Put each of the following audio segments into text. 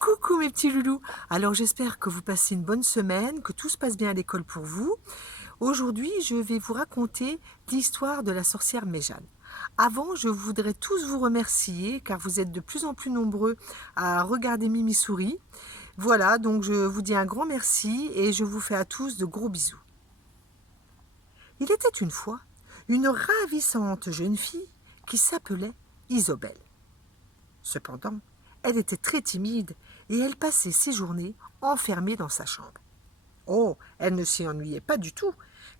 Coucou mes petits loulous. Alors j'espère que vous passez une bonne semaine, que tout se passe bien à l'école pour vous. Aujourd'hui, je vais vous raconter l'histoire de la sorcière Méjane. Avant, je voudrais tous vous remercier car vous êtes de plus en plus nombreux à regarder Mimi Souris. Voilà, donc je vous dis un grand merci et je vous fais à tous de gros bisous. Il était une fois une ravissante jeune fille qui s'appelait Isobel. Cependant, elle était très timide et elle passait ses journées enfermée dans sa chambre. Oh, elle ne s'y ennuyait pas du tout,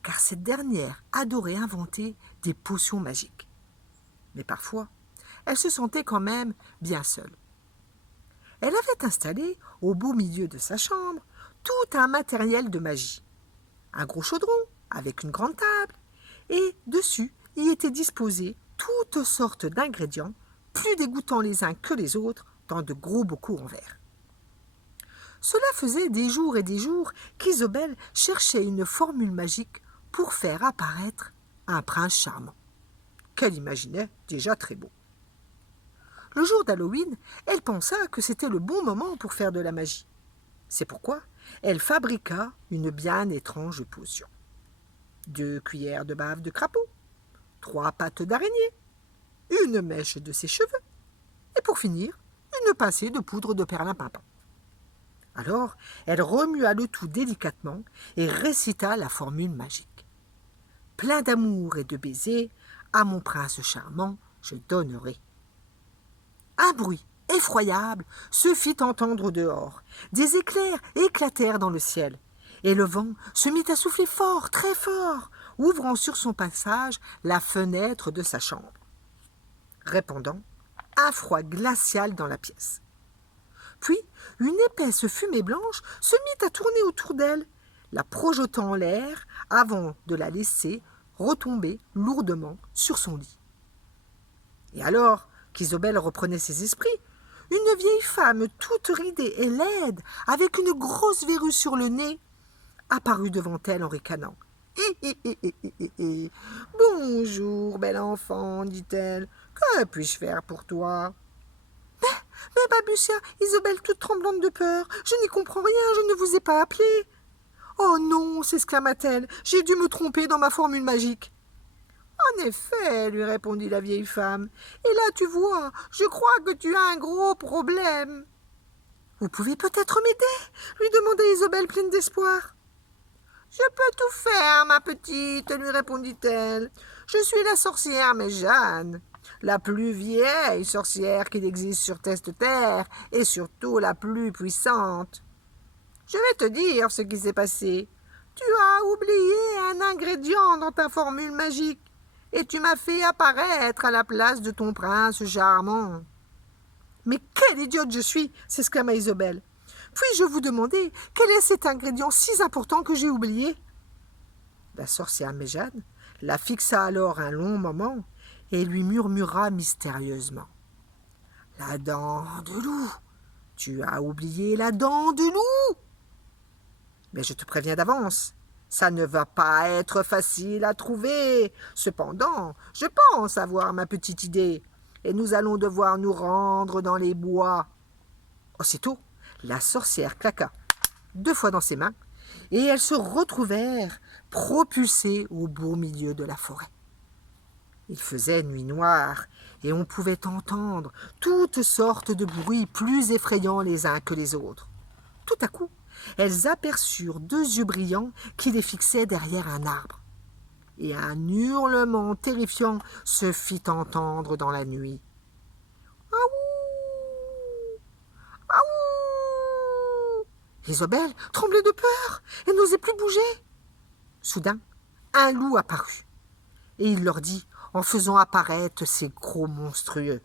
car cette dernière adorait inventer des potions magiques. Mais parfois, elle se sentait quand même bien seule. Elle avait installé, au beau milieu de sa chambre, tout un matériel de magie. Un gros chaudron avec une grande table, et dessus y étaient disposés toutes sortes d'ingrédients, plus dégoûtants les uns que les autres, dans de gros bocaux en verre. Cela faisait des jours qu'Isobel cherchait une formule magique pour faire apparaître un prince charmant, qu'elle imaginait déjà très beau. Le jour d'Halloween, elle pensa que c'était le bon moment pour faire de la magie. C'est pourquoi elle fabriqua une bien étrange potion. 2 cuillères de bave de crapaud, 3 pattes d'araignée, une mèche de ses cheveux, et pour finir, une pincée de poudre de perlimpinpin. Alors, elle remua le tout délicatement et récita la formule magique. Plein d'amour et de baisers, à mon prince charmant, je donnerai. Un bruit effroyable se fit entendre dehors. Des éclairs éclatèrent dans le ciel, et le vent se mit à souffler fort, très fort, ouvrant sur son passage la fenêtre de sa chambre, répandant un froid glacial dans la pièce. Puis, une épaisse fumée blanche se mit à tourner autour d'elle, la projetant en l'air avant de la laisser retomber lourdement sur son lit. Et alors qu'Isobel reprenait ses esprits, une vieille femme toute ridée et laide, avec une grosse verrue sur le nez, apparut devant elle en ricanant. « Bonjour, bel enfant, dit-elle. Que puis-je faire pour toi ?» Mais balbutia Isobel toute tremblante de peur. Je n'y comprends rien, je ne vous ai pas appelé. Oh non, s'exclama-t-elle, j'ai dû me tromper dans ma formule magique. En effet, lui répondit la vieille femme, et là tu vois, je crois que tu as un gros problème. Vous pouvez peut-être m'aider lui demanda Isobel pleine d'espoir. Je peux tout faire, ma petite, lui répondit-elle. Je suis la sorcière Méjane, la plus vieille sorcière qu'il existe sur cette terre, et surtout la plus puissante. Je vais te dire ce qui s'est passé. Tu as oublié un ingrédient dans ta formule magique, et tu m'as fait apparaître à la place de ton prince charmant. Mais quelle idiote je suis, s'exclama Isobel. Puis-je vous demander quel est cet ingrédient si important que j'ai oublié? La sorcière Méjane la fixa alors un long moment et lui murmura mystérieusement. « La dent de loup! Tu as oublié la dent de loup! Mais je te préviens d'avance, ça ne va pas être facile à trouver. Cependant, je pense avoir ma petite idée, et nous allons devoir nous rendre dans les bois. » Aussitôt, la sorcière claqua 2 fois dans ses mains, et elles se retrouvèrent propulsées au beau milieu de la forêt. Il faisait nuit noire, et on pouvait entendre toutes sortes de bruits plus effrayants les uns que les autres. Tout à coup, elles aperçurent 2 yeux brillants qui les fixaient derrière un arbre, et un hurlement terrifiant se fit entendre dans la nuit. « Aouh! Aouh !» Isobel tremblait de peur et n'osait plus bouger. Soudain, un loup apparut, et il leur dit, en faisant apparaître ses gros monstrueux.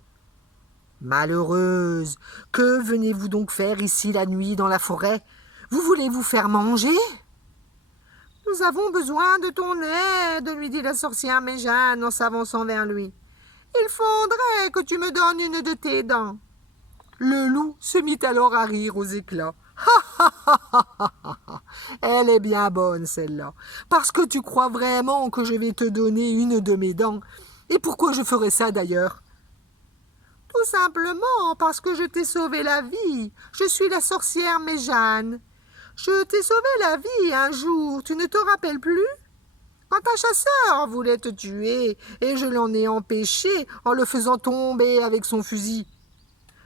« Malheureuse, que venez-vous donc faire ici la nuit dans la forêt? Vous voulez vous faire manger ?»« Nous avons besoin de ton aide, lui dit la sorcière Méjane en s'avançant vers lui. Il faudrait que tu me donnes une de tes dents. » Le loup se mit alors à rire aux éclats. « Elle est bien bonne, celle-là, parce que tu crois vraiment que je vais te donner une de mes dents. Et pourquoi je ferais ça, d'ailleurs ? » « Tout simplement parce que je t'ai sauvé la vie. Je suis la sorcière Méjeanne. Je t'ai sauvé la vie un jour, tu ne te rappelles plus? Quand un chasseur voulait te tuer, et je l'en ai empêché en le faisant tomber avec son fusil.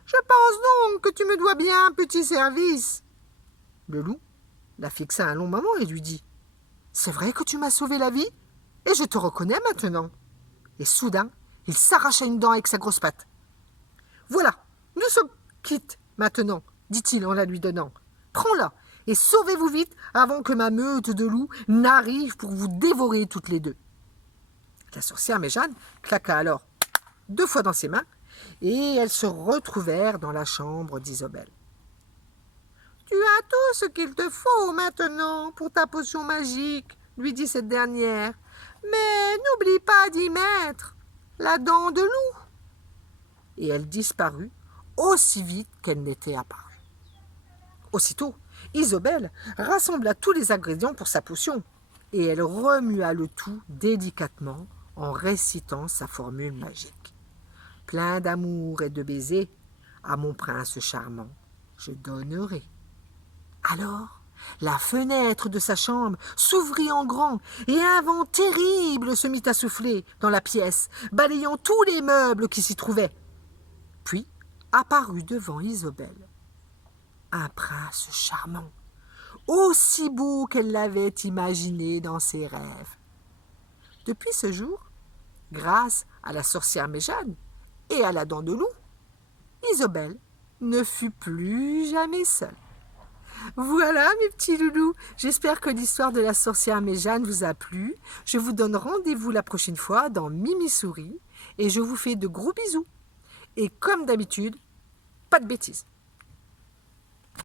Je pense donc que tu me dois bien un petit service. Le loup la fixa un long moment et lui dit « C'est vrai que tu m'as sauvé la vie, et je te reconnais maintenant. » Et soudain, il s'arracha une dent avec sa grosse patte. « Voilà, nous sommes quittes maintenant, dit-il en la lui donnant. Prends-la et sauvez-vous vite avant que ma meute de loups n'arrive pour vous dévorer toutes les deux. » La sorcière Méjeanne claqua alors 2 fois dans ses mains et elles se retrouvèrent dans la chambre d'Isobel. « Tu as tout ce qu'il te faut maintenant pour ta potion magique, lui dit cette dernière. Mais n'oublie pas d'y mettre la dent de loup. » Et elle disparut aussi vite qu'elle n'était apparue. Aussitôt, Isobel rassembla tous les ingrédients pour sa potion et elle remua le tout délicatement en récitant sa formule magique. Plein d'amour et de baisers, à mon prince charmant, je donnerai. Alors, la fenêtre de sa chambre s'ouvrit en grand et un vent terrible se mit à souffler dans la pièce, balayant tous les meubles qui s'y trouvaient. Puis apparut devant Isobel un prince charmant, aussi beau qu'elle l'avait imaginé dans ses rêves. Depuis ce jour, grâce à la sorcière Méjeanne et à la dent de loup, Isobel ne fut plus jamais seule. Voilà mes petits loulous, j'espère que l'histoire de la sorcière Méjeanne vous a plu. Je vous donne rendez-vous la prochaine fois dans Mimi Souris et je vous fais de gros bisous. Et comme d'habitude, pas de bêtises.